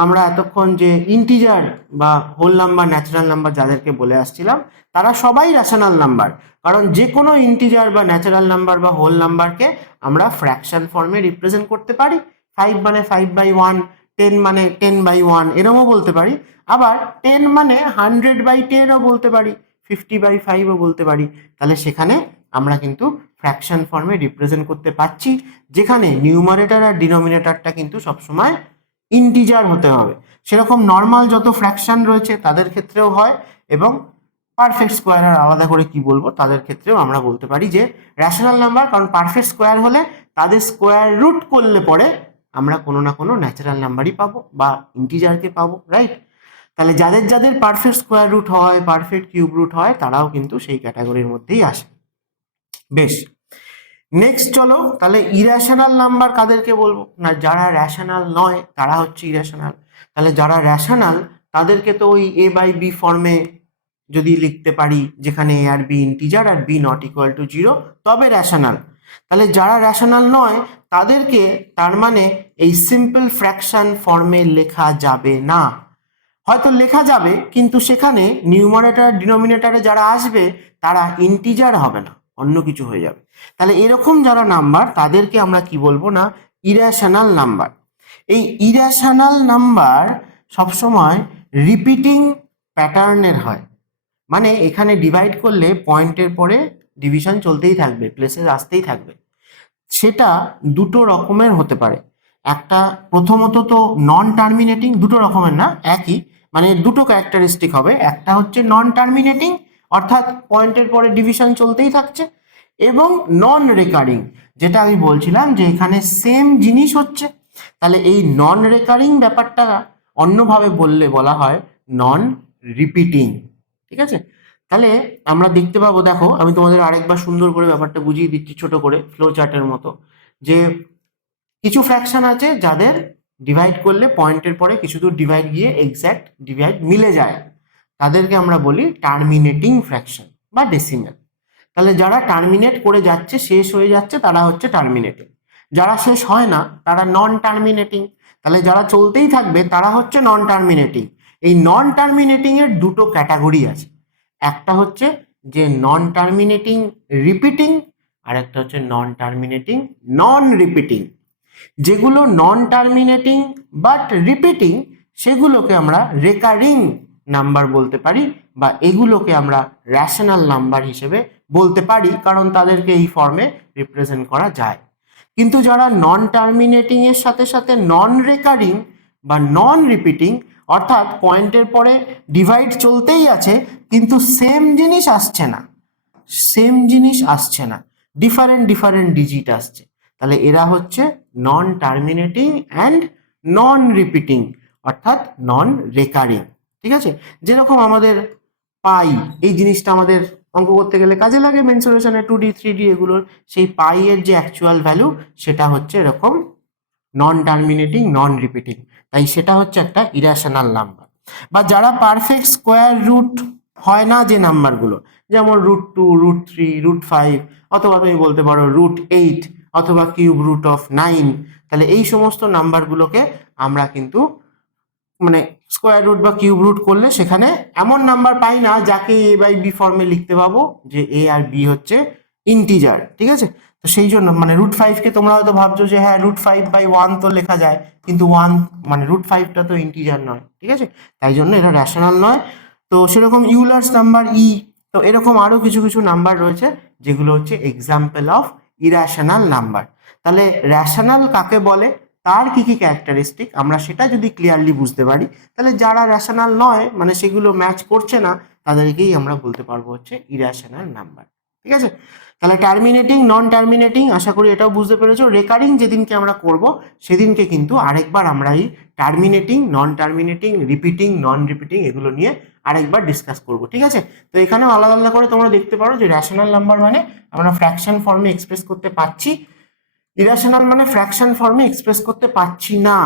আমরা এতক্ষণ যে ইন্টিজার বা হোল নাম্বার, ন্যাচারাল নাম্বার যাদেরকে বলে আসছিলাম তারা সবাই র্যাশনাল নাম্বার, কারণ যে কোনো ইন্টিজার বা ন্যাচারাল নাম্বার বা হোল নাম্বারকে আমরা ফ্র্যাকশন ফর্মে রিপ্রেজেন্ট করতে পারি। 5 মানে 5/1, 10 মানে 10/1 এরমও বলতে পারি, আবার 10 মানে 100/10ও বলতে পারি, 50/5ও বলতে পারি। তাহলে সেখানে আমরা কিন্তু ফ্র্যাকশন ফর্মে রিপ্রেজেন্ট করতে পারছি, যেখানে নিউমারেটর আর ডিনোমিনেটরটা কিন্তু সবসময় ইন্টিজার হতে হবে। সেরকম নর্মাল যত ফ্র্যাকশন রয়েছে তাদের ক্ষেত্রেও হয়, এবং পারফেক্ট স্কোয়ার আর আলাদা করে কি বলবো, তাদের ক্ষেত্রেও আমরা বলতে পারি যে র্যাশনাল নাম্বার, কারণ পারফেক্ট স্কোয়ার হলে তাদের স্কোয়ার রুট করলে পরে আমরা কোনো না কোনো ন্যাচারাল নাম্বারই পাবো বা ইন্টিজারকে পাবো, রাইট? তাহলে যাদের যাদের পারফেক্ট স্কোয়ার রুট হয়, পারফেক্ট কিউব রুট হয়, তারাও কিন্তু সেই ক্যাটাগরির মধ্যেই আসে। বেশ, নেক্সট চলো, তাহলে ইরেশনাল নাম্বার কাদেরকে বলবো? না, যারা র্যাশনাল নয় তারা হচ্ছে ইরেশনাল। তাহলে যারা র্যাশনাল তাদেরকে তো ওই এ বাই বি ফর্মে যদি লিখতে পারি, যেখানে এ আর বি ইন্টিজার আর বি নট ইকুয়াল টু 0, তবে র্যাশনাল। তাহলে যারা র্যাশনাল নয় তাদেরকে তার মানে এই সিম্পল ফ্র্যাকশন ফর্মে লেখা যাবে না। হয়তো লেখা যাবে, কিন্তু সেখানে নিউমারেটর ডিনোমিনেটরে যারা আসবে তারা ইন্টিজার হবে না, অন্য কিছু হয়ে যাবে। তাহলে এরকম যারা নাম্বার তাদেরকে আমরা কি বলবো? না, ইরেশনাল নাম্বার। এই ইরেশনাল নাম্বার সবসময় রিপিটিং প্যাটার্নের হয়, মানে এখানে ডিভাইড করলে পয়েন্টের পরে ডিভিশন চলতেই থাকবে, প্লেসেস আসতেই থাকবে। সেটা দুটো রকমের হতে পারে। একটা, প্রথমত তো নন টার্মিনেটিং, দুটো রকমের না, একই, মানে দুটো ক্যারেক্টারিস্টিক হবে। একটা হচ্ছে নন টার্মিনেটিং, অর্থাৎ পয়েন্টের পরে ডিভিশন চলতেই থাকছে, এবং নন রেকারিং, যেটা আমি বলছিলাম যে এখানে সেম জিনিস হচ্ছে। তাহলে এই নন রেকারিং ব্যাপারটা অন্যভাবে বলা হয় নন রিপিটিং। ঠিক আছে? তাহলে আমরা দেখতে পাবো, দেখো আমি তোমাদের আরেকবার সুন্দর করে ব্যাপারটা বুঝিয়ে দিচ্ছি ছোট করে ফ্লো চার্টের মতো, যে কিছু ফ্র্যাকশন আছে যাদের ডিভাইড করলে পয়েন্টের পরে কিছু দূর ডিভাইড গিয়ে এক্স্যাক্ট ডিভাইড মিলে যায়, তাদেরকে আমরা বলি টার্মিনেটিং ফ্র্যাকশন বা ডেসিমেল। তাহলে যারা টার্মিনেট করে যাচ্ছে, শেষ হয়ে যাচ্ছে, তারা হচ্ছে টার্মিনেটিং। যারা শেষ হয় না তারা নন টার্মিনেটিং। তাহলে যারা চলতেই থাকবে তারা হচ্ছে নন টার্মিনেটিং। এই নন টার্মিনেটিং এর দুটো ক্যাটাগরি আছে, একটা হচ্ছে যে নন টার্মিনেটিং রিপিটিং, আর একটা হচ্ছে নন টার্মিনেটিং নন রিপিটিং। যেগুলো নন টার্মিনেটিং বাট রিপিটিং, সেগুলোকে আমরা রেকারিং নাম্বার বলতে পারি, বা এগুলোকে আমরা র্যাশনাল নাম্বার হিসেবে বলতে পারি, কারণ তাদেরকে এই ফর্মে রিপ্রেজেন্ট করা যায়। কিন্তু যারা নন টার্মিনেটিং এর সাথে সাথে নন রেকারিং বা নন রিপিটিং, অর্থাৎ পয়েন্টের পরে ডিভাইড চলতেই আছে কিন্তু সেম জিনিস আসছে না, ডিফারেন্ট ডিফারেন্ট ডিজিট আসছে, তাহলে এরা হচ্ছে নন টার্মিনেটিং অ্যান্ড নন রিপিটিং, অর্থাৎ নন রেকারিং। ঠিক আছে? যেরকম আমাদের পাই, এই জিনিসটা আমাদের অঙ্ক করতে গেলে কাজে লাগে, মেনসুরেশনে 2D 3D এগুলোর, সেই পাই এর যে অ্যাকচুয়াল ভ্যালু সেটা হচ্ছে এরকম নন টার্মিনেটিং নন রিপিটিং, তাই সেটা হচ্ছে একটা ইরেশনাল নাম্বার। বা যারা পারফেক্ট স্কোয়ার রুট হয় না যে নাম্বারগুলো, যেমন √2, √3, √5, অথবা তুমি বলতে পারো √8, অথবা কিউব রুট অফ 9, তাহলে এই সমস্ত নাম্বারগুলোকে আমরা কিন্তু মানে স্কোয়ার রুট বা কিউব রুট করলে সেখানে এমন নাম্বার পাই না যাকে এ বাই বি ফর্মে লিখতে পাবো, যে এ আর বি হচ্ছে ইন্টিজার। ঠিক আছে? তো সেই জন্য মানে √5কে তোমরা হয়তো ভাবছো যে হ্যাঁ √5/1 তো লেখা যায়, কিন্তু 1 মানে √5টা তো ইন্টিজার নয়। ঠিক আছে? তাই জন্য এটা র্যাশনাল নয়। তো সেরকম ইউলার্স নাম্বার ই, তো এরকম আরো কিছু কিছু নাম্বার রয়েছে যেগুলো হচ্ছে এক্সাম্পল অফ ইরেশনাল নাম্বার। তাহলে র্যাশনাল কাকে বলে, তার কি কি ক্যারেক্টারিস্টিক, আমরা সেটা যদি ক্লিয়ারলি বুঝতে পারি, তাহলে যারা র্যাশনাল নয় মানে সেগুলো ম্যাচ করছে না, তাদেরকেই আমরা বলতে পারবো হচ্ছে ইরেশনাল নাম্বার। ঠিক আছে? তাহলে টার্মিনেটিং নন টার্মিনেটিং আশা করি এটাও বুঝতে পেরেছো। রেকারিং যেদিনকে আমরা করব সেদিনকে কিন্তু আরেকবার আমরা এই টার্মিনেটিং নন টার্মিনেটিং রিপিটিং নন রিপিটিং এগুলো নিয়ে আরেকবার ডিসকাস করব। ঠিক আছে? তো এখানেও আলাদা আলাদা করে তোমরা দেখতে পারো যে র্যাশনাল নাম্বার মানে আমরা ফ্র্যাকশন ফর্মে এক্সপ্রেস করতে পারছি, ইরেশনাল মানে ফ্র্যাকশন ফর্মে এক্সপ্রেস করতে পারছি না।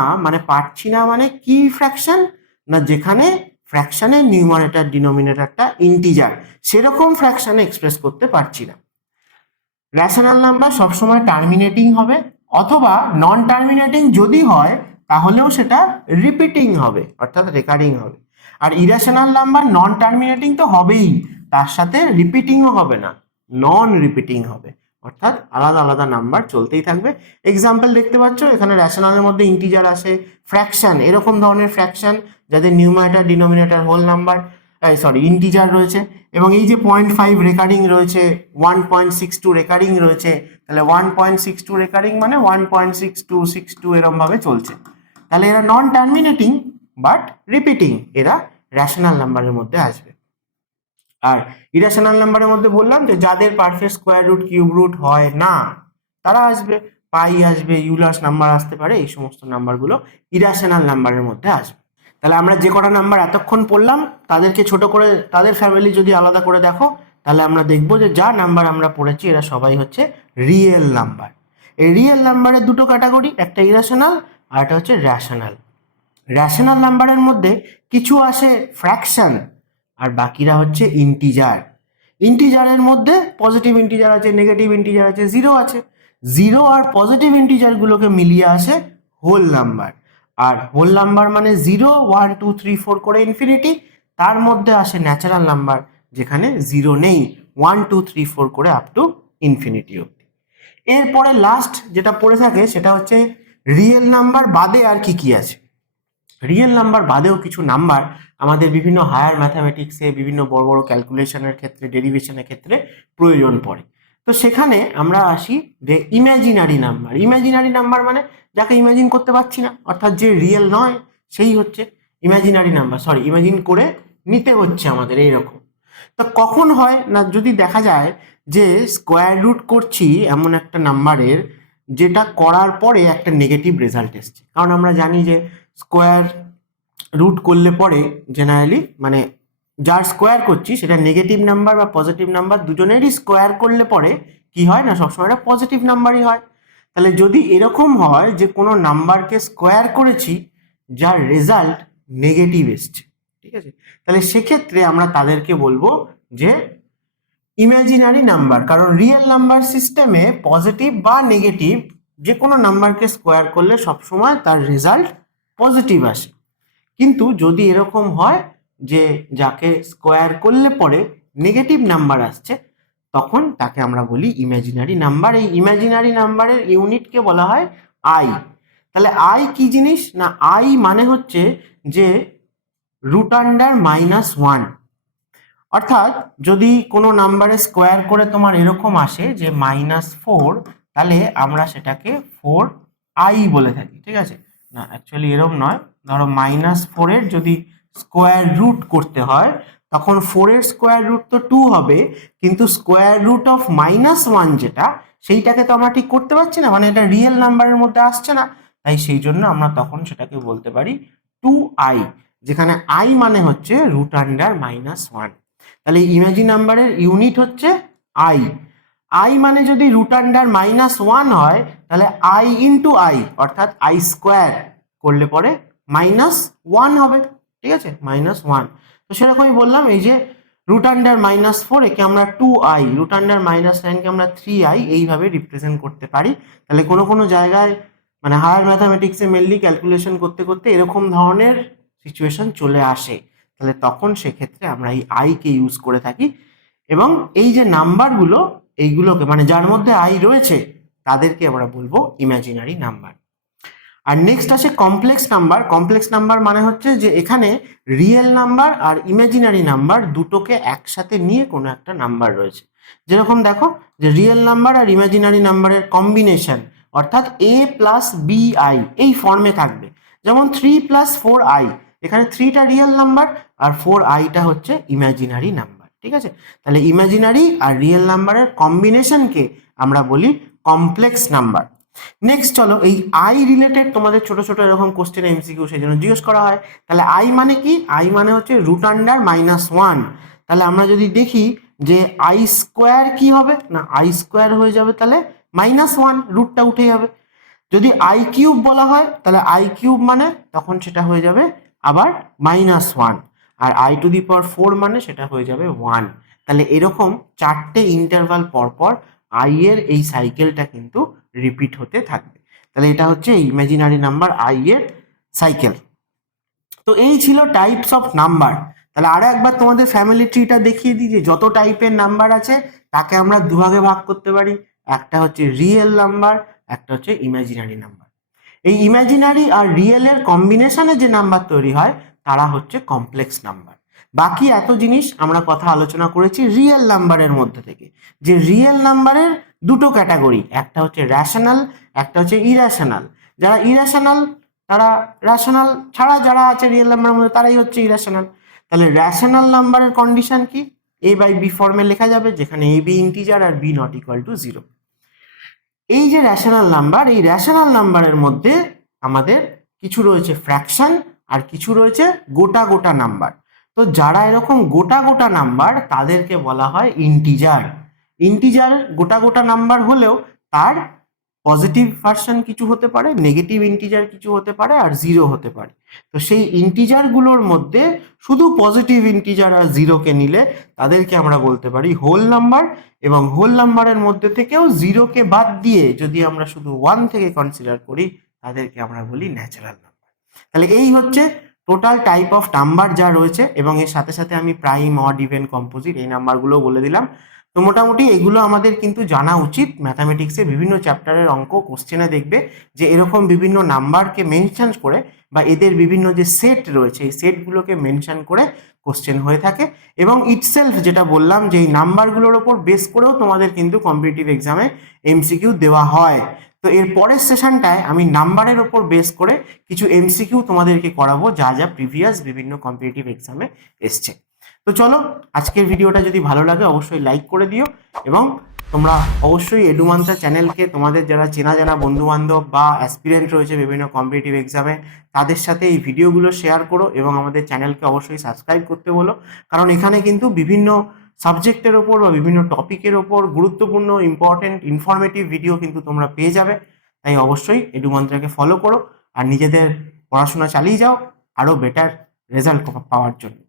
মানে কি ফ্র্যাকশন? না, যেখানে ফ্র্যাকশনের নিউমারেটর ডিনোমিনেটরটা ইন্টিজার, সেরকম ফ্র্যাকশনে এক্সপ্রেস করতে পারছি না। র্যাশনাল নাম্বার সবসময় টার্মিনেটিং হবে, অথবা নন টার্মিনেটিং যদি হয় তাহলেও সেটা রিপিটিং হবে, অর্থাৎ রেকারিং হবে। আর ইরেশনাল নাম্বার নন টার্মিনেটিং তো হবেই, তার সাথে রিপিটিংও হবে না, নন রিপিটিং হবে, অর্থাৎ আলাদা আলাদা নাম্বার চলতেই থাকবে। এক্সাম্পল দেখতে পাচ্ছ এখানে র্যাশনালের মধ্যে ইন্টিজার আসে, ফ্র্যাকশন, এরকম ধরনের ফ্র্যাকশন যাদের numerator denominator whole number integer রয়েছে, এবং এই যে 0.5 রেকারিং রয়েছে, 1.62 রেকারিং রয়েছে, তাহলে 1.62 রেকারিং মানে 1.6262 এরম ভাবে চলছে, তাহলে এরা নন টার্মিনেটিং বাট রিপিটিং, এরা র্যাশনাল নাম্বারের মধ্যে আসবে। আর ইরেশনাল নাম্বারের মধ্যে বললাম যে যাদের perfect square root cube root হয় না তারা আসবে, পাই আসবে, ইউলার্স নাম্বার আসতে পারে, এই সমস্ত নাম্বারগুলো ইরেশনাল নাম্বারের মধ্যে আসবে। তাহলে আমরা যে কটা নাম্বার এতক্ষণ পড়লাম তাদেরকে ছোট করে তাদের ফ্যামিলি যদি আলাদা করে দেখো, তাহলে আমরা দেখবো যে যা নাম্বার আমরা পড়েছি এরা সবাই হচ্ছে রিয়েল নাম্বার। এই রিয়েল নাম্বারের দুটো ক্যাটাগরি, একটা ইরেশনাল আর একটা হচ্ছে র্যাশনাল। র্যাশনাল নাম্বারের মধ্যে কিছু আসে ফ্র্যাকশন আর বাকিরা হচ্ছে ইন্টিজার। ইন্টিজারের মধ্যে পজিটিভ ইন্টিজার আছে, নেগেটিভ ইন্টিজার আছে, জিরো আছে। জিরো আর পজিটিভ ইন্টিজারগুলোকে মিলিয়ে আসে হোল নাম্বার। আর হোল নাম্বার মানে 0, 1, 2, 3, 4 করে ইনফিনিটি। তার মধ্যে আসে ন্যাচারাল নাম্বার যেখানে জিরো নেই, 1, 2, 3, 4 করে আপ টু ইনফিনিটি অবধি। এরপরে লাস্ট যেটা পড়ে থাকে সেটা হচ্ছে রিয়েল নাম্বার বাদে আর কি কি আছে। রিয়েল নাম্বার বাদেও কিছু নাম্বার আমাদের বিভিন্ন হায়ার ম্যাথামেটিক্সে, বিভিন্ন বড় বড় ক্যালকুলেশনের ক্ষেত্রে, ডেরিভেশনের ক্ষেত্রে প্রয়োজন পড়ে। তো সেখানে আমরা আসি যে ইম্যাজিনারি নাম্বার। ইম্যাজিনারি নাম্বার মানে যাকে ইমাজিন করতে পারছি না, অর্থাৎ যে রিয়েল নয় সেই হচ্ছে ইম্যাজিনারি নাম্বার। ইমাজিন করে নিতে হচ্ছে আমাদের এইরকম। তা কখন হয় না, যদি দেখা যায় যে স্কোয়ার রুট করছি এমন একটা নাম্বারের যেটা করার পরে একটা নেগেটিভ রেজাল্ট এসছে। কারণ আমরা জানি যে স্কোয়ার রুট করলে পরে জেনারেলি মানে যার স্কোয়ার করছি সেটা নেগেটিভ নাম্বার বা পজিটিভ নাম্বার দুজনেরই স্কোয়ার করলে পরে কি হয় না, সবসময় একটা পজিটিভ নাম্বারই হয়। তাহলে যদি এরকম হয় যে কোনো নাম্বারকে স্কোয়ার করেছি যার রেজাল্ট নেগেটিভ এসছে, ঠিক আছে, তাহলে সেক্ষেত্রে আমরা তাদেরকে বলবো যে ইমাজিনারি নাম্বার। কারণ রিয়েল নাম্বার সিস্টেমে পজিটিভ বা নেগেটিভ যে কোনো নাম্বারকে স্কোয়ার করলে সবসময় তার রেজাল্ট পজিটিভ আসে। কিন্তু যদি এরকম হয় যে যাকে স্কোয়ার করলে পরে নেগেটিভ নাম্বার আসছে, তখন তাকে আমরা বলি ইমাজিনারি নাম্বার। এই ইমাজিনারি নাম্বারের ইউনিটকে বলা হয় আই। তাহলে আই কি জিনিস না, আই মানে হচ্ছে যে √(-1)। অর্থাৎ যদি কোনো নাম্বারে স্কোয়ার করে তোমার এরকম আসে যে -4, তাহলে আমরা সেটাকে 4i বলে থাকি, ঠিক আছে। না অ্যাকচুয়ালি এরকম নয়, ধরো -4 যদি স্কোয়ার রুট করতে হয় তখন 4 স্কোয়ার রুট তো 2 হবে, কিন্তু স্কোয়ার রুট অফ -1 যেটা সেইটাকে তো আমরা ঠিক করতে পারছি না, মানে এটা রিয়েল নাম্বারের মধ্যে আসছে না। তাই সেই জন্য আমরা তখন সেটাকে বলতে পারি 2i, যেখানে i মানে হচ্ছে √(-1). তাহলে ইমাজিন নাম্বারের ইউনিট হচ্ছে আই। আই মানে যদি √(-1) হয় তাহলে আই ইন্টু আই, অর্থাৎ আই স্কোয়ার করলে পরে -1 হবে, ঠিক আছে, -1। তো সেরকমই বললাম, এই যে √(-4) একে আমরা 2i, √(-9) কে আমরা 3i এইভাবে রিপ্রেজেন্ট করতে পারি। তাহলে কোনো কোনো জায়গায় মানে হায়ার ম্যাথামেটিক্সে মেনলি ক্যালকুলেশন করতে করতে এরকম ধরনের সিচুয়েশন চলে আসে, তাহলে তখন সেক্ষেত্রে আমরা এই আইকে ইউজ করে থাকি। এবং এই যে নাম্বারগুলো এইগুলোকে মানে যার মধ্যে আই রয়েছে তাদেরকে আমরা বলবো ইমাজিনারি নাম্বার। আর নেক্সট আসে কমপ্লেক্স নাম্বার। কমপ্লেক্স নাম্বার মানে হচ্ছে যে এখানে রিয়েল নাম্বার আর ইমাজিনারি নাম্বার দুটোকে একসাথে নিয়ে কোনো একটা নাম্বার রয়েছে। যেরকম দেখো যে রিয়েল নাম্বার আর ইমাজিনারি নাম্বারের কম্বিনেশন, অর্থাৎ a + bi এই ফর্মে থাকবে। যেমন 3 + 4i, এখানে 3টা রিয়েল নাম্বার আর 4iটা হচ্ছে ইমাজিনারি নাম্বার, ঠিক আছে। তাহলে ইমাজিনারি আর রিয়েল নাম্বারের কম্বিনেশনকে আমরা বলি কমপ্লেক্স নাম্বার। নেক্সট চলো, এই আই রিলেটেড তোমাদের ছোট ছোট এরকম কোশ্চেন এমসিকিউ সেই জন্য জিজ্ঞেস করা হয়। তাহলে আই মানে কি, আই মানে হচ্ছে √(-1). তাহলে আমরা যদি দেখি যে আই স্কোয়ার কি হবে না, আই স্কোয়ার হয়ে যাবে তাহলে -1, রুটটা উঠে যাবে। যদি আই কিউব বলা হয় তাহলে আই কিউব মানে তখন সেটা হয়ে যাবে আবার -1, আর i⁴ মানে সেটা হয়ে যাবে 1। তাহলে এরকম 4টে ইন্টারভাল পরপর আই এর এই সাইকেলটা কিন্তু রিপিট হতে থাকবে। তাহলে এটা হচ্ছে ইমাজিনারি নাম্বার আই এর সাইকেল। তো এই ছিল টাইপস অফ নাম্বার। তাহলে আরো একবার তোমাদের ফ্যামিলি ট্রিটা দেখিয়ে দিই যে যত টাইপের নাম্বার আছে তাকে আমরা দুভাগে ভাগ করতে পারি, একটা হচ্ছে রিয়েল নাম্বার, একটা হচ্ছে ইমাজিনারি নাম্বার। এই ইমাজিনারি আর রিয়েলের কম্বিনেশনে যে নাম্বার তৈরি হয় তারা হচ্ছে কমপ্লেক্স নাম্বার। বাকি এত জিনিস আমরা কথা আলোচনা করেছি রিয়েল নাম্বারের মধ্যে থেকে, যে রিয়েল নাম্বারের দুটো ক্যাটাগরি, একটা হচ্ছে র্যাশনাল, একটা হচ্ছে ইরেশনাল। যারা ইরেশনাল তারা র্যাশনাল ছাড়া যারা আছে রিয়েল নাম্বারের মধ্যে তারাই হচ্ছে ইরেশনাল। তাহলে র্যাশনাল নাম্বারের কন্ডিশন কি, a/b ফর্মে লেখা যাবে, যেখানে a b ইন্টিজার আর b ≠ 0। এই যে র্যাশনাল নাম্বার, এই র্যাশনাল নাম্বারের মধ্যে আমাদের কিছু রয়েছে ফ্র্যাকশন আর কিছু রয়েছে গোটা গোটা নাম্বার। তো যারা এরকম গোটা গোটা নাম্বার তাদেরকে বলা হয় ইন্টিজার। ইন্টিজার গোটা গোটা নাম্বার হলেও তার পজিটিভ ভার্সন কিছু হতে পারে, নেগেটিভ ইন্টিজার কিছু হতে পারে, আর জিরো হতে পারে। তো সেই ইন্টিজারগুলোর মধ্যে শুধু পজিটিভ ইন্টিজার আর জিরোকে নিলে তাদেরকে আমরা বলতে পারি হোল নাম্বার, এবং হোল নাম্বারের মধ্যে থেকেও জিরোকে বাদ দিয়ে যদি আমরা শুধু 1 থেকে কনসিডার করি তাদেরকে আমরা বলি ন্যাচারাল নাম্বার। তাহলে এই হচ্ছে টোটাল টাইপ অফ নাম্বার যা রয়েছে, এবং এর সাথে সাথে আমি প্রাইম, অড, ইভেন, কম্পোজিট এই নাম্বারগুলো বলে দিলাম। তো মোটামুটি এগুলো আমাদের কিন্তু জানা উচিত। ম্যাথামেটিক্সে বিভিন্ন চ্যাপ্টারের অঙ্ক কোশ্চেনে দেখবে যে এরকম বিভিন্ন নাম্বারকে মেনশন করে বা এদের বিভিন্ন যে সেট রয়েছে এই সেটগুলোকে মেনশন করে কোশ্চেন হয়ে থাকে, এবং ইটসেলফ যেটা বললাম যে এই নাম্বারগুলোর ওপর বেস করেও তোমাদের কিন্তু কম্পিটিটিভ এক্সামে এমসিকিউ দেওয়া হয়। তো এর পরের সেশনটায় আমি নাম্বারের ওপর বেস করে কিছু এমসিকিউ তোমাদেরকে করাবো যা যা প্রিভিয়াস বিভিন্ন কম্পিটিটিভ এক্সামে এসছে। তো চলো, আজকের ভিডিওটা যদি ভালো লাগে অবশ্যই লাইক করে দিও, এবং তোমরা অবশ্যই এডুমান্ত্রা চ্যানেলকে তোমাদের যারা চেনা জানা বন্ধু বান্ধব বা অ্যাসপিরেন্ট রয়েছে বিভিন্ন কম্পিটিটিভ এক্সামে তাদের সাথে এই ভিডিওগুলো শেয়ার করো, এবং আমাদের চ্যানেলকে অবশ্যই সাবস্ক্রাইব করতে বলো। কারণ এখানে কিন্তু বিভিন্ন সাবজেক্টের ওপর বা বিভিন্ন টপিকের ওপর গুরুত্বপূর্ণ ইম্পর্টেন্ট ইনফরমেটিভ ভিডিও কিন্তু তোমরা পেয়ে যাবে। তাই অবশ্যই এডুমান্ত্রাকে ফলো করো আর নিজেদের পড়াশোনা চালিয়ে যাও আরও বেটার রেজাল্ট পাওয়ার জন্য।